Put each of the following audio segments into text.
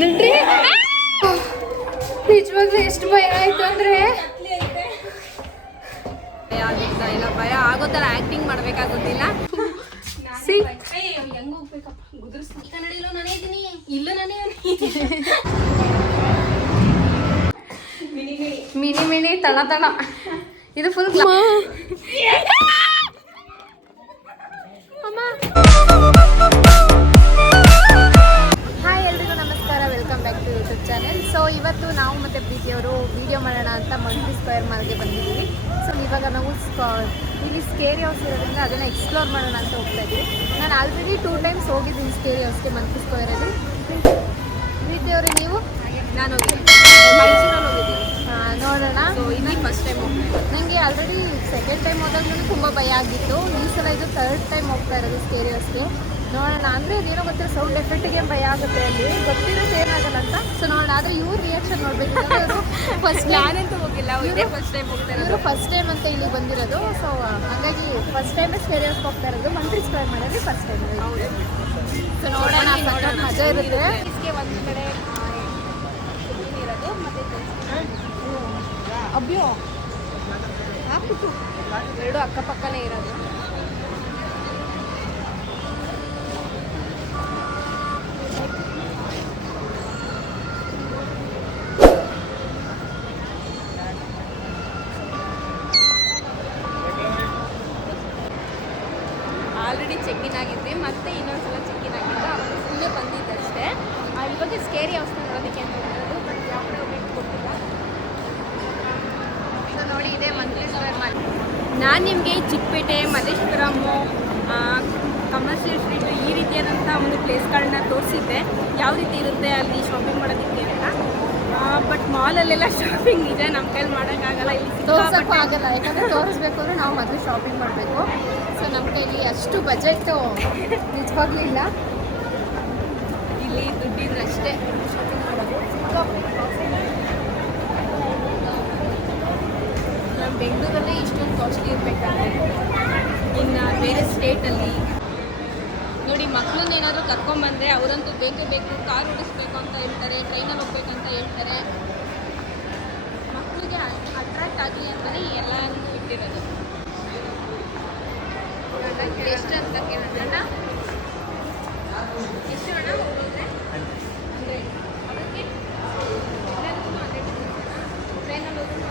ನೋಡ್ರಿ ನಿಜವಾಗ್ಲೂ ಎಷ್ಟು ಭಯ ಆಯ್ತು ಅಂದ್ರೆ ಭಯ ಆಗುತ್ತಾ ಇಲ್ಲ, ಭಯ ಆಗೋ ಥರ ಆ್ಯಕ್ಟಿಂಗ್ ಮಾಡಬೇಕಾಗೋದಿಲ್ಲ. ಹೆಂಗ್ ಹೋಗ್ಬೇಕಪ್ಪ ಗುದ್ರಿಸ್ತೀನಿ ಕನ್ನಡಿಲೋ ನಾನೇ ಇದ್ದೀನಿ ಇಲ್ಲ ನಾನೇ ಮಿನಿ ಮಿನಿ ತಣ ತಣ ಇದು ಫುಲ್ ಹಾಯ್ ಎಲ್ರಿಗೂ ನಮಸ್ಕಾರ, welcome back to YouTube channel. So ಇವತ್ತು ನಾವು ಮತ್ತು ಪ್ರೀತಿಯವರು ವಿಡಿಯೋ ಮಾಡೋಣ ಅಂತ ಮಂಕಿ ಸ್ಕ್ವೇರ್ ಮಾಲ್ಗೆ ಬಂದಿದ್ದೀವಿ. ಸೊ ಇವಾಗ ನಾವು ಇಲ್ಲಿ ಸ್ಕೇರಿ ಹೌಸ್ ಇರೋದ್ರಿಂದ ಅದನ್ನು ಎಕ್ಸ್ಪ್ಲೋರ್ ಮಾಡೋಣ ಅಂತ ಹೋಗ್ತಾ ಇದ್ದೀವಿ. ನಾನು ಆಲ್ರೆಡಿ 2 times ಹೋಗಿದ್ದೀನಿ ಸ್ಕೇರಿ ಹೌಸ್ಗೆ ಮಂಕಿ ಸ್ಕ್ವೇರಲ್ಲಿ. ಪ್ರೀತಿಯವರು ನೀವು? ನಾನು ಹೋಗಿದ್ದೀನಿ, ಮೈಸೂರಲ್ಲಿ ಹೋಗಿದ್ದೀನಿ. ನೋಡೋಣ. ಸೊ ಇಲ್ಲಿ ಫಸ್ಟ್ ಟೈಮ್ ಹೋಗ್ತಾ ನನಗೆ ಆಲ್ರೆಡಿ ಸೆಕೆಂಡ್ ಟೈಮ್ ಹೋದಾಗ್ಲೂ ತುಂಬ ಭಯ ಆಗಿತ್ತು. ಈ ಸಲ ಇದು 3rd ಟೈಮ್ ಹೋಗ್ತಾ ಇರೋದು ಸ್ಕೇರಿ ಹೌಸ್ಗೆ. ನೋಡೋಣ. ಅಂದರೆ ಅದೇನೋ ಗೊತ್ತಿರೋ ಸೌಂಡ್ ಎಫೆಕ್ಟಿಗೆ ಭಯ ಆಗುತ್ತೆ, ಅಲ್ಲಿ ಗೊತ್ತಿರೋದು ಏನಾಗಲ್ಲ ಅಂತ. ಸೊ ನೋಡೋಣ. ಆದರೆ ಇವ್ರ ರಿಯಾಕ್ಷನ್ ನೋಡಬೇಕು. ಅವರು ಫಸ್ಟ್ ನಾನಂತೂ ಹೋಗಿಲ್ಲ, ಇದೇ ಫಸ್ಟ್ ಟೈಮ್ ಹೋಗ್ತಾ ಇರೋದು. ಇವರು ಫಸ್ಟ್ ಟೈಮ್ ಅಂತ ಇಲ್ಲಿ ಬಂದಿರೋದು. ಸೊ ಹಾಗಾಗಿ ಫಸ್ಟ್ ಟೈಮೇ ಸ್ಕೇರಿ ಹೌಸ್ಗೆ ಹೋಗ್ತಾ ಇರೋದು. ಮಂತ್ರಿ ಸ್ಕ್ವೇರ್ ಮಾಡೋದು ಫಸ್ಟ್ ಟೈಮ್. ಸೊ ನೋಡೋಣ, ಮಜಾ ಇರುತ್ತೆ. ಇದಕ್ಕೆ ಒಂದು ಕಡೆ ಇರೋದು ಮತ್ತೆ ಅಬ್ಬಿಯೋ ಹಾಕ್ಬಿಟ್ಟು ಎರಡು ಅಕ್ಕಪಕ್ಕನೇ ಇರೋದು. ಆಲ್ರೆಡಿ ಚೆಕ್ಇನ್ ಆಗಿದ್ವಿ, ಮತ್ತೆ ಇನ್ನೊಂದ್ಸಲ ಚೆಕ್ಇನ್ ಆಗಿದ್ದು. ಅವಾಗ ಸುಮ್ಮನೆ ಬಂದಿದ್ದಷ್ಟೇ. ಇವಾಗ ಸ್ಕೇರಿ ಹೌಸ್ನ ನೋಡೋದಕ್ಕೆ ಅಂತ ಬಂದಿರೋದು. ಬಟ್ ಯಾವ ಕಡೆ ಹೋಗ್ಬೇಕು ಗೊತ್ತಿಲ್ಲ. ಸೊ ನೋಡಿ, ಇದೆ ಮಂತ್ರಿ ಸ್ಕ್ವೇರ್ ಮಾಡಿ. ನಾನು ನಿಮಗೆ ಚಿಕ್ಕಪೇಟೆ, ಮಲ್ಲೇಶ್ವರಮ್ಮು, ಕಮರ್ಷಿಯಲ್ ಸ್ಟ್ರೀಟು ಈ ರೀತಿಯಾದಂಥ ಒಂದು ಪ್ಲೇಸ್ಗಳನ್ನ ತೋರಿಸಿದ್ದೆ, ಯಾವ ರೀತಿ ಇರುತ್ತೆ ಅಲ್ಲಿ ಶಾಪಿಂಗ್ ಮಾಡೋದಕ್ಕೆ ಅಂತ. ಬಟ್ ಮಾಲಲ್ಲೆಲ್ಲ ಶಾಪಿಂಗ್ ನಿಜ ನಮ್ಮ ಕೈಲಿ ಮಾಡೋಕ್ಕಾಗಲ್ಲ, ಇಲ್ಲಿ ತೋರ್ಸೋಕ್ಕೂ ಆಗಲ್ಲ. ಯಾಕಂದರೆ ತೋರಿಸ್ಬೇಕು ಅಂದರೆ ನಾವು ಮೊದಲು ಶಾಪಿಂಗ್ ಮಾಡಬೇಕು. ಸೊ ನಮ್ಮ ಕೈಲಿ ಅಷ್ಟು ಬಜೆಟ್ಟು ನಿಜವಾಗ್ಲೂ ಇಲ್ಲ. ಇಲ್ಲಿ ದುಡ್ಡಿದ್ರೆ ಅಷ್ಟೇ ಶಾಪಿಂಗ್ ಮಾಡೋದು. ನಮ್ಮ ಬೆಂಗಳೂರಲ್ಲೇ ಇಷ್ಟೊಂದು ಕಾಸ್ಟ್ಲಿ ಇರಬೇಕಾದ್ರೆ ಇನ್ನು ಬೇರೆ ಸ್ಟೇಟಲ್ಲಿ ನೋಡಿ, ಮಕ್ಕಳನ್ನ ಏನಾದರೂ ಕರ್ಕೊಂಬಂದರೆ ಅವರಂತೂ ಬೇಕೇ ಬೇಕು. ಕಾರ್ ಓಡಿಸ್ಬೇಕು ಅಂತ ಹೇಳ್ತಾರೆ, ಟ್ರೈನಲ್ಲಿ ಹೋಗ್ಬೇಕು ಅಂತ ಹೇಳ್ತಾರೆ. ಮಕ್ಕಳಿಗೆ ಅಟ್ರಾಕ್ಟ್ ಆಗಲಿ ಅಂತಲೇ ಈ ಎಲ್ಲ ಇಟ್ಟಿರೋದು. ಎಷ್ಟು ಅಂತ ಕೇಳೋಣ, ಎಷ್ಟು ಹಣ ಹೋಗೋದ್ರೆ ಅದಕ್ಕೆ ಟ್ರೈನಲ್ಲಿ ಹೋಗೋದು.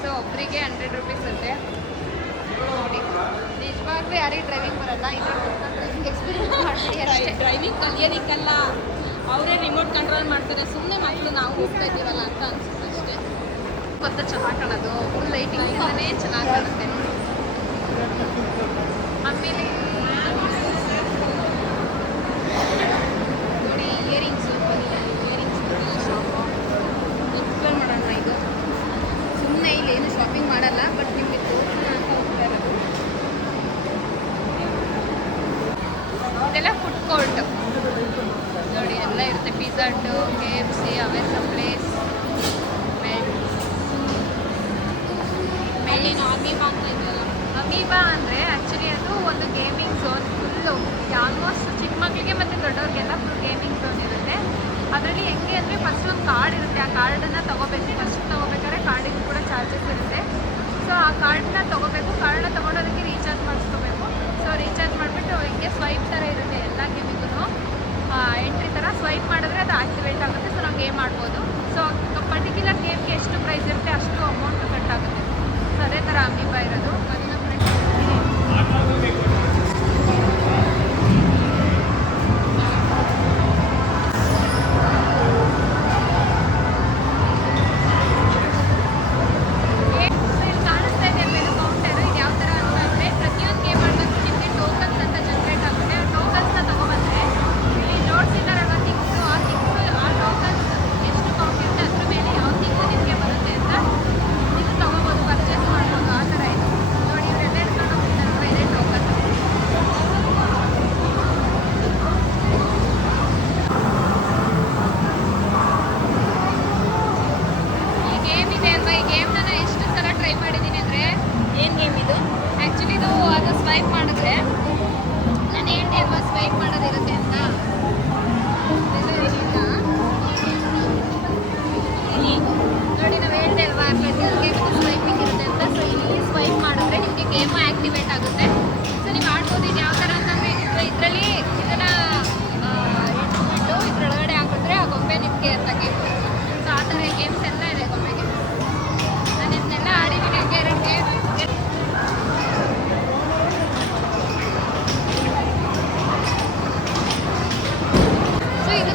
ಸೊ ಒಬ್ಬರಿಗೆ 100 ರೂಪೀಸ್ ಅಂತೆ. ನೋಡಿ, ನಿಜವಾಗ್ಲೂ ಯಾರಿಗೆ ಡ್ರೈವಿಂಗ್ ಬರಲ್ಲ, ಇದು ಡ್ರೈವಿಂಗ್ ಎಕ್ಸ್ಪೀರಿಯನ್ಸ್ ಮಾಡ್ತೀವಿ ಅಷ್ಟೇ. ಡ್ರೈವಿಂಗ್ ಕಲಿಯೋದಕ್ಕಲ್ಲ, ಅವರೇ ರಿಮೋಟ್ ಕಂಟ್ರೋಲ್ ಮಾಡ್ತಾರೆ. ಸುಮ್ಮನೆ ಮಕ್ಕಳು ನಾವು ಹೋಗ್ತಾ ಇದ್ದೀವಲ್ಲ ಅಂತ ಅನ್ಸುತ್ತೆ ಅಷ್ಟೇ. ಗೊತ್ತಾ ಚೆನ್ನಾಗಿ ಕಾಣೋದು, ಫುಲ್ ಲೈಟಿಂಗ್ನೇ ಚೆನ್ನಾಗಿ ಕಾಣುತ್ತೆ. ಆಮೇಲೆ ನೋಡಿ, ಇಯರಿಂಗ್ಸು ಶಾಪು ಎಕ್ಸ್ಪ್ಲೇನ್ ಮಾಡೋಣ. ಇದು ಸುಮ್ಮನೆ ಇಲ್ಲಿ ಏನು ಶಾಪಿಂಗ್ ಮಾಡಲ್ಲ, ಬಟ್ ನಿಮಗೆ ತೋರಿಸೋಣ ಅಂತ ಹೋಗ್ತಾ ಇರೋದು. ಇದೆಲ್ಲ ಫುಡ್ ಕೋರ್ಟ್ ನೋಡಿ, ಎಲ್ಲ ಇರುತ್ತೆ. ಪಿಜ್ಜಾ ಹಟ್, KFC, ಅವೆಲ್ಲ ಪ್ಲೇಸ್. ಮೇಲೇನು ಅಮೀಬಾ ಅಂತ ಇದೆಯಲ್ಲ, ಅಮೀಬಾ ಅಂದರೆ ಆ್ಯಕ್ಚುಲಿ ಅದು ಒಂದು ಗೇಮಿಂಗ್ ಝೋನ್. ಫುಲ್ಲು ಆಲ್ಮೋಸ್ಟ್ ಚಿಕ್ಕ ಮಕ್ಕಳಿಗೆ ಮತ್ತು ದೊಡ್ಡವ್ರಿಗೆಲ್ಲ ಫುಲ್ ಗೇಮಿಂಗ್ ಝೋನ್ ಇರುತ್ತೆ. ಅದರಲ್ಲಿ ಹೆಂಗೆ ಅಂದರೆ ಫಸ್ಟ್ ಒಂದು ಕಾರ್ಡ್ ಇರುತ್ತೆ. ಆ ಕಾರ್ಡನ್ನು ತೊಗೋಬೇಕು. ಫಸ್ಟ್ ತೊಗೋಬೇಕಾದ್ರೆ ಕಾರ್ಡಿಗೆ ಕೂಡ ಚಾರ್ಜಸ್ ಇರುತ್ತೆ. ಸೊ ಆ ಕಾರ್ಡನ್ನ ತೊಗೋಬೇಕು. ಕಾರ್ಡನ್ನ ತೊಗೊಂಡೋದಕ್ಕೆ ರೀಚಾರ್ಜ್ ಮಾಡಿಸ್ಕೋಬೇಕು. ಸೊ ರೀಚಾರ್ಜ್ ಮಾಡಿಬಿಟ್ಟು ಹಿಂಗೆ ಸ್ವೈಪ್ ಥರ ಇರುತ್ತೆ ಎಲ್ಲ ಗೇಮಿಗೂ. ಎಂಟ್ರಿ ಥರ ಸ್ವೈಪ್ ಮಾಡಿದ್ರೆ ಅದು ಆ್ಯಕ್ಟಿವೇಟ್ ಆಗುತ್ತೆ. ಸೊ ನಾವು ಗೇಮ್ ಆಡ್ಬೋದು. ಸೊ ಪರ್ಟಿಕ್ಯುಲರ್ ಗೇಮ್ಗೆ ಎಷ್ಟು ಪ್ರೈಸ್ ಇರುತ್ತೆ ಅಷ್ಟು ಅಮೌಂಟ್ ಕಟ್ಟಾಗುತ್ತೆ. ಸೊ ಅದೇ ಥರ ಅಮೀಬಾ ಇರೋದು.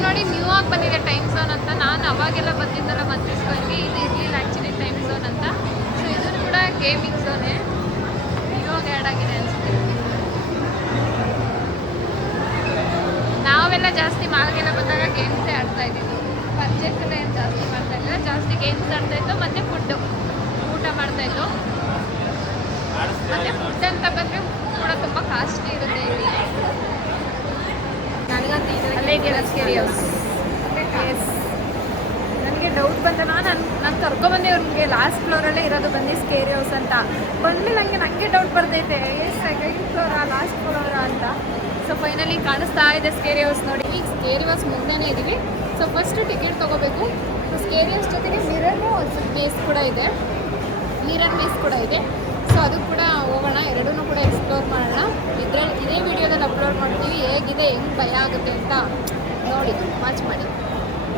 ನೋಡಿ ನ್ಯೂ ಆಗಿ ಬಂದಿದೆ ಟೈಮ್ ಝೋನ್ ಅಂತ. ನಾನು ಅವಾಗೆಲ್ಲ ಬಂದಿದ್ದಲ್ಲ ಮಂತ್ರಿ ಸ್ಕ್ವೇರ್ಗೆ, ಇದು ಇರಲಿಲ್ಲ ಆ್ಯಕ್ಚುಲಿ ಟೈಮ್ ಝೋನ್ ಅಂತ. ಸೊ ಇದು ಕೂಡ ಗೇಮಿಂಗ್ ಝೋನೇ, ಇವಾಗ ಆ್ಯಡ್ ಆಗಿದೆ ಅನಿಸುತ್ತೆ. ನಾವೆಲ್ಲ ಜಾಸ್ತಿ ಮಾಲ್ಗೆಲ್ಲ ಬಂದಾಗ ಗೇಮ್ಸೇ ಆಡ್ತಾ ಇದ್ದೀವಿ, ಪರ್ಚೇಸ್ ಎಲ್ಲ ಏನು ಜಾಸ್ತಿ ಮಾಡ್ತಾ ಇದ್ದಿಲ್ಲ. ಜಾಸ್ತಿ ಗೇಮ್ಸ್ ಆಡ್ತಾಯಿತ್ತು ಮತ್ತು ಊಟ ಮಾಡ್ತಾಯಿದ್ದು. ಮತ್ತು ಫುಡ್ ಅಂತ ಬಂದರೆ ಕೂಡ ತುಂಬ ಕಾಸ್ಟ್ಲಿ ಇರುತ್ತೆ ಇಲ್ಲಿ. ನನಗಂತೂ ಅಲ್ಲೇ ಇದೆಯಲ್ಲ ಸ್ಕೇರಿ ಹೌಸ್. ನನಗೆ ಡೌಟ್ ಬಂದ ನಾನು ಕರ್ಕೊಬಂದೆ ಅವ್ರಿಗೆ ಲಾಸ್ಟ್ ಫ್ಲೋರಲ್ಲೇ ಇರೋದು ಬನ್ನಿ ಸ್ಕೇರಿ ಹೌಸ್ ಅಂತ. ಬಂದು ನನಗೆ ಡೌಟ್ ಬರ್ತೈತೆ ಸೆಕೆಂಡ್ ಫ್ಲೋರಾ ಲಾಸ್ಟ್ ಫ್ಲೋರಾ ಅಂತ. ಸೊ ಫೈನಲಿ ಕಾಣಿಸ್ತಾ ಇದೆ ಸ್ಕೇರಿ ಹೌಸ್ ನೋಡಿ. ಈಗ ಸ್ಕೇರಿ ಹೌಸ್ ಮುಂದೆನೇ ಇದ್ದೀವಿ. ಸೊ ಫಸ್ಟ್ ಟಿಕೆಟ್ ತೊಗೋಬೇಕು. ಸೊ ಸ್ಕೇರಿ ಹೌಸ್ ಜೊತೆಗೆ ಮಿರರ್ ಮೇಸ್ ಕೂಡ ಇದೆ, ಸೊ ಅದು ಕೂಡ ಹೋಗೋಣ, ಎರಡನ್ನೂ ಕೂಡ ಎಕ್ಸ್ಪ್ಲೋರ್ ಮಾಡೋಣ. ಇದೇ ವಿಡಿಯೋದಲ್ಲಿ ಅಪ್ಲೋಡ್ ಮಾಡ್ತೀವಿ ಹೇಗಿದೆ, ಹೆಂಗೆ ಭಯ ಆಗುತ್ತೆ ಅಂತ ನೋಡಿ ವಾಚ್ ಮಾಡಿ.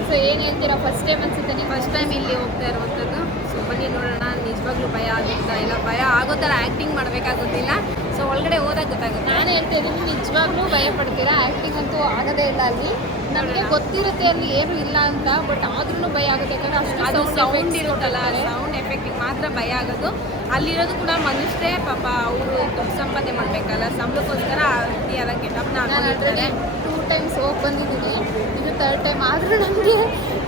ಸೊ ಏನು ಹೇಳ್ತೀರಾ, ಫಸ್ಟ್ ಟೈಮ್ ಅನ್ಸುತ್ತೆ ನೀವು? ಫಸ್ಟ್ ಟೈಮ್ ಇಲ್ಲಿ ಹೋಗ್ತಾ ಇರುವಂಥದ್ದು. ಸೊ ಬನ್ನಿ ನೋಡೋಣ, ನಿಜವಾಗ್ಲೂ ಭಯ ಆಗುತ್ತಾ ಇಲ್ಲ, ಭಯ ಆಗೋ ಥರ ಆ್ಯಕ್ಟಿಂಗ್ ಮಾಡಬೇಕಾಗೋದಿಲ್ಲ. ಸೊ ಒಳಗಡೆ ಹೋದಾಗ ಗೊತ್ತಾಗುತ್ತೆ. ನಾನು ಹೇಳ್ತಾ ಇದ್ದೀನಿ, ನಿಜವಾಗ್ಲೂ ಭಯ ಪಡ್ತೀರಾ, ಆ್ಯಕ್ಟಿಂಗ್ ಅಂತೂ ಆಗೋದೇ ಇಲ್ಲ ಅಲ್ಲಿ. ನಮಗೆ ಗೊತ್ತಿರುತ್ತೆ ಅಲ್ಲಿ ಏನೂ ಇಲ್ಲ ಅಂತ, ಬಟ್ ಆದ್ರೂ ಭಯ ಆಗುತ್ತೆ. ಯಾಕಂದರೆ ಅದು ಅಷ್ಟು ಸೌಂಡ್ ಇರುತ್ತಲ್ಲ, ಸೌಂಡ್ ಎಫೆಕ್ಟಿಗೆ ಮಾತ್ರ ಭಯ ಆಗೋದು. ಅಲ್ಲಿರೋದು ಕೂಡ ಮನುಷ್ಯರೇ ಪಾಪ, ಅವರು ದುಡ್ಡು ಸಂಪಾದನೆ ಮಾಡಬೇಕಲ್ಲ, ಸಂಬಳಕ್ಕೋಸ್ಕರ ರೀತಿಯಾದ ಗೆಟಪ್ನ ನಾನು ಹಾಕೊಂಡಿರ್ತಾರೆ. 2 ಟೈಮ್ಸ್ ಹೋಗಿ ಬಂದಿದ್ದೀನಿ, ಇದು 3rd ಟೈಮ್. ಆದರೂ ನನಗೆ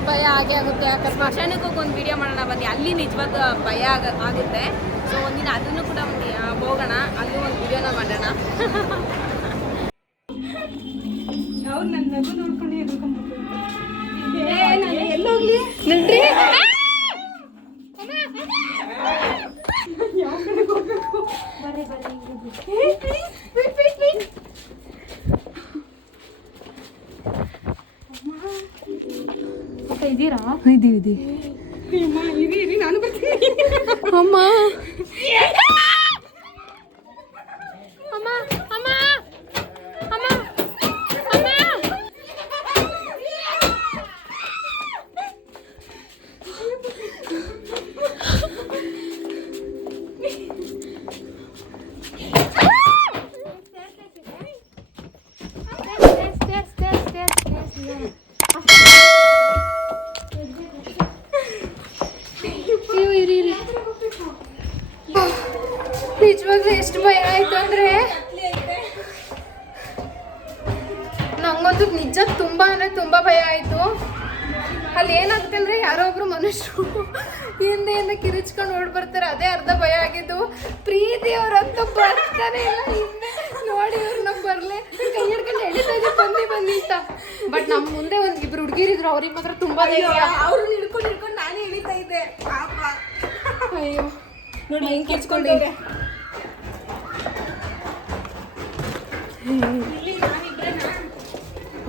ಭಯ ಆಗೇ ಆಗುತ್ತೆ. ಯಾಕಂದ್ರೆ ಸ್ಮಶಾನಕ್ಕೆ ಹೋಗಿ ಒಂದು ವಿಡಿಯೋ ಮಾಡೋಣ ಬನ್ನಿ, ಅಲ್ಲಿ ನಿಜವಾದ ಭಯ ಆಗುತ್ತೆ. ಸೊ ಒಂದಿನ ಅದನ್ನು ಕೂಡ ಒಂದು ಹೋಗೋಣ, ಅಲ್ಲೂ ಒಂದು ವಿಡಿಯೋನ ಮಾಡೋಣ. ಅವ್ರು ನನ್ನ ನಗು ನೋಡ್ಕೊಂಡು ಎಲ್ಲೋಗ್ಲಿ ನನ್ರಿ ಯಾವ ಕಡೆ ಹೋಗ್ಬೇಕು? ಬರ್ರಿ ಇದ್ದೀರಾ? ಇದ್ದೀವಿ. ಇರಿ ನಾನು ಬರ್ತೀನಿ. ಅಮ್ಮ ಅಮ್ಮ ಅಮ್ಮ ಅಮ್ಮ ಅಮ್ಮ ನಿಜವಾಗ್ಲೂ ಎಷ್ಟು ಭಯ ಆಯ್ತು ಅಂದ್ರೆ, ನಂಗಂತೂ ನಿಜ ತುಂಬಾ ಅಂದ್ರೆ ತುಂಬಾ ಭಯ ಆಯ್ತು. ಅಲ್ಲಿ ಏನಾಗುತ್ತೆ ಅಂದ್ರೆ, ಯಾರೋ ಒಬ್ರು ಮನುಷ್ಯರು ಹಿಂದೆಯಿಂದ ಕಿರಿಚ್ಕೊಂಡು ಓಡ್ ಬರ್ತಾರೆ, ಅದೇ ಅರ್ಧ ಭಯ ಆಗಿದ್ದು. ಪ್ರೀತಿ ಅವ್ರಂತೂ ಬರ್ತಾನೆ ಇಲ್ಲ ಹಿಂದೆ, ನೋಡಿ ಇವ್ರನ್ನ ಬರ್ಲೆ ಕೈ ಹಿಡ್ಕೊಂಡು ಎಳಿತಾ ಇದೆ ಬನ್ನಿ ಅಂತ. ಬಟ್ ನಮ್ಮ ಮುಂದೆ ಒಂದ್ ಇಬ್ರು ಹುಡುಗಿರಿದ್ರು, ಅವ್ರಿಗೆ ಮಾತ್ರ ತುಂಬಾ ಧೈರ್ಯ. ಅವ್ರು ಹಿಡ್ಕೊಂಡು ನಾನೇ ಎಳಿತಾ ಇದ್ದೆ ಪಾಪ. ಅಯ್ಯೋ ನೋಡಿ ಹೆಂಗ್ ಕಿಚ್ಕೊಂಡಿದೆ.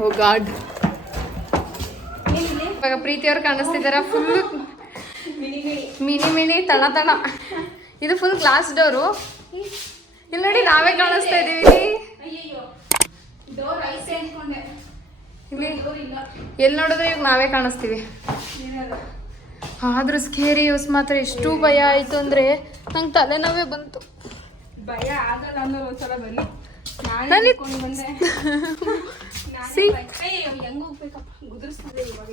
ಓ ಗಾಡ್, ಇವಾಗ ಪ್ರೀತಿಯವ್ರು ಕಾಣಿಸ್ತಿದಾರ. Full mini ತಣ. ಇದು ಫುಲ್ ಗ್ಲಾಸ್ ಡೋರು. ಇಲ್ಲಿ ನೋಡಿ ನಾವೇ ಕಾಣಿಸ್ತಾ ಇದೀವಿ. ಇಲ್ಲಿ ಎಲ್ಲಿ ನೋಡಿದ್ರೆ ಇವಾಗ ನಾವೇ ಕಾಣಿಸ್ತೀವಿ. ಆದ್ರೂ ಸ್ಕೇರಿ ಹೌಸ್ ಮಾತ್ರ ಎಷ್ಟು ಭಯ ಆಯ್ತು ಅಂದ್ರೆ, ನಂಗೆ ತಲೆನೋವೇ ಬಂತು. ಭಯ ಆಗಲ್ಲ ಅನ್ನೋರು ಒಂದ್ಸಲ ಬನ್ನಿ. ನನಗೆ ಬಂದೆ ಹೆಂಗ್ ಹೋಗ್ಬೇಕಪ್ಪ, ಗುದರಿಸ್ತಿದೆ ಇವಾಗ.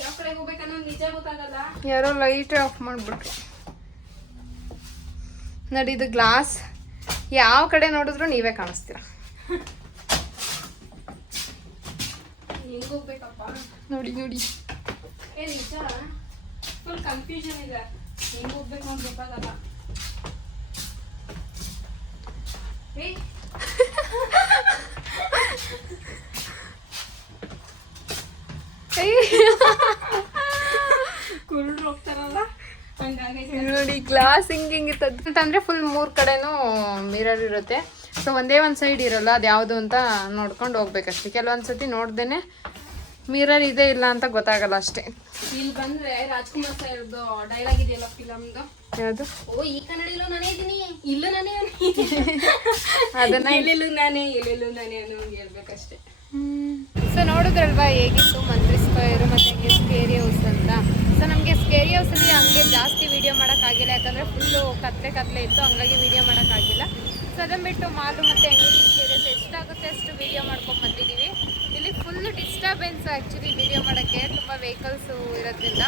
ಯಾವ ಕಡೆ ಹೋಗ್ಬೇಕನ್ನೋ ನಿಜ ಗೊತ್ತಾಗಲ್ಲ. ಯಾರೋ ಲೈಟ್ ಆಫ್ ಮಾಡ್ಬಿಟ್ರು. ನೋಡಿ ಇದು ಗ್ಲಾಸ್, ಯಾವ ಕಡೆ ನೋಡಿದ್ರು ನೀವೇ ಕಾಣಿಸ್ತೀರ. ಹೆಂಗ್ ಹೋಗ್ಬೇಕಪ್ಪ ನೋಡಿ ನಿಜ ಫುಲ್ ಕನ್ಫ್ಯೂಷನ್ ಇದೆ, ಹೆಂಗ್ ಹೋಗ್ಬೇಕು ಅಂತ ಗೊತ್ತಾಗಲ್ಲ. ಕುರುಡ್ರು ಹೋಗ್ತಾರಲ್ಲ ಹಂಗಾಗೈತೆ ನೋಡಿ. ಗ್ಲಾಸ್ ಹಿಂಗಿತ್ತು ಅಂತಂದ್ರೆ ಫುಲ್ 3 ಕಡೆನೂ ಮಿರರ್ ಇರುತ್ತೆ. ಸೊ ಒಂದೇ ಒಂದು ಸೈಡ್ ಇರಲ್ಲ, ಅದು ಯಾವುದು ಅಂತ ನೋಡ್ಕೊಂಡು ಹೋಗ್ಬೇಕಷ್ಟೇ. ಕೆಲವೊಂದ್ಸತಿ ನೋಡ್ದೇನೆ ಮಿರರ್ ಇದೆ ಇಲ್ಲ ಅಂತ ಗೊತ್ತಾಗಲ್ಲ ಅಷ್ಟೇ. ಇಲ್ಲಿ ಬಂದ್ರೆ ರಾಜ್ಕುಮಾರ್ ಸರ್ದು ಡೈಲಾಗ್ ಇದೆಯಲ್ಲ ಫಿಲಮ್ದು, ಯಾವುದು? ಓ ಈ ಕನ್ನಡಿಲೂ ನಾನೇ ಇದ್ದೀನಿ, ಇಲ್ಲೂ ನಾನೇ ಅದನ್ನ ಎಲ್ಲೆಲ್ಲೂ ನಾನೇ ಅನ್ನೋ ಹೇಳ್ಬೇಕಷ್ಟೇ. ಸೊ ನೋಡಿದ್ರಲ್ವಾ ಹೇಗಿತ್ತು ಮಂತ್ರಿ ಸ್ಕ್ವೇರ್ ಮತ್ತು ಹಂಗೆ ಸ್ಕೇರಿ ಹೌಸ್ ಅಂತ. ಸೊ ನಮಗೆ ಸ್ಕೇರಿ ಹೌಸಲ್ಲಿ ಹಂಗೆ ಜಾಸ್ತಿ ವೀಡಿಯೋ ಮಾಡೋಕ್ಕಾಗಿಲ್ಲ, ಯಾಕಂದರೆ ಫುಲ್ಲು ಕತ್ಲೆ ಇತ್ತು, ಹಂಗಾಗಿ ವೀಡಿಯೋ ಮಾಡೋಕ್ಕಾಗಿಲ್ಲ. ಸದಂಬೆಟ್ಟು ಮಾಲು ಮತ್ತು ಅಂಗಡಿ ಎಷ್ಟಾಗುತ್ತೆ ಅಷ್ಟು ವೀಡಿಯೋ ಮಾಡ್ಕೊಂಡು ಬಂದಿದ್ದೀವಿ. ಇಲ್ಲಿ ಫುಲ್ ಡಿಸ್ಟರ್ಬೆನ್ಸ್ ಆ್ಯಕ್ಚುಲಿ ವೀಡಿಯೋ ಮಾಡೋಕ್ಕೆ, ತುಂಬ ವೆಹಿಕಲ್ಸು ಇರೋದ್ರಿಂದ.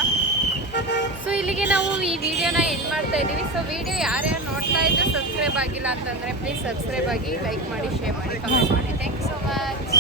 ಸೊ ಇಲ್ಲಿಗೆ ನಾವು ಈ ವಿಡಿಯೋನ ಎಂಡ್ ಮಾಡ್ತಾ ಇದ್ದೀವಿ. ಸೊ ವಿಡಿಯೋ ಯಾರ್ಯಾರು ನೋಡ್ತಾ ಇದ್ದು ಸಬ್ಸ್ಕ್ರೈಬ್ ಆಗಿಲ್ಲ ಅಂತಂದರೆ ಪ್ಲೀಸ್ ಸಬ್ಸ್ಕ್ರೈಬ್ ಆಗಿ, ಲೈಕ್ ಮಾಡಿ, ಶೇರ್ ಮಾಡಿ, ಕಮೆಂಟ್ ಮಾಡಿ. Thank you so much.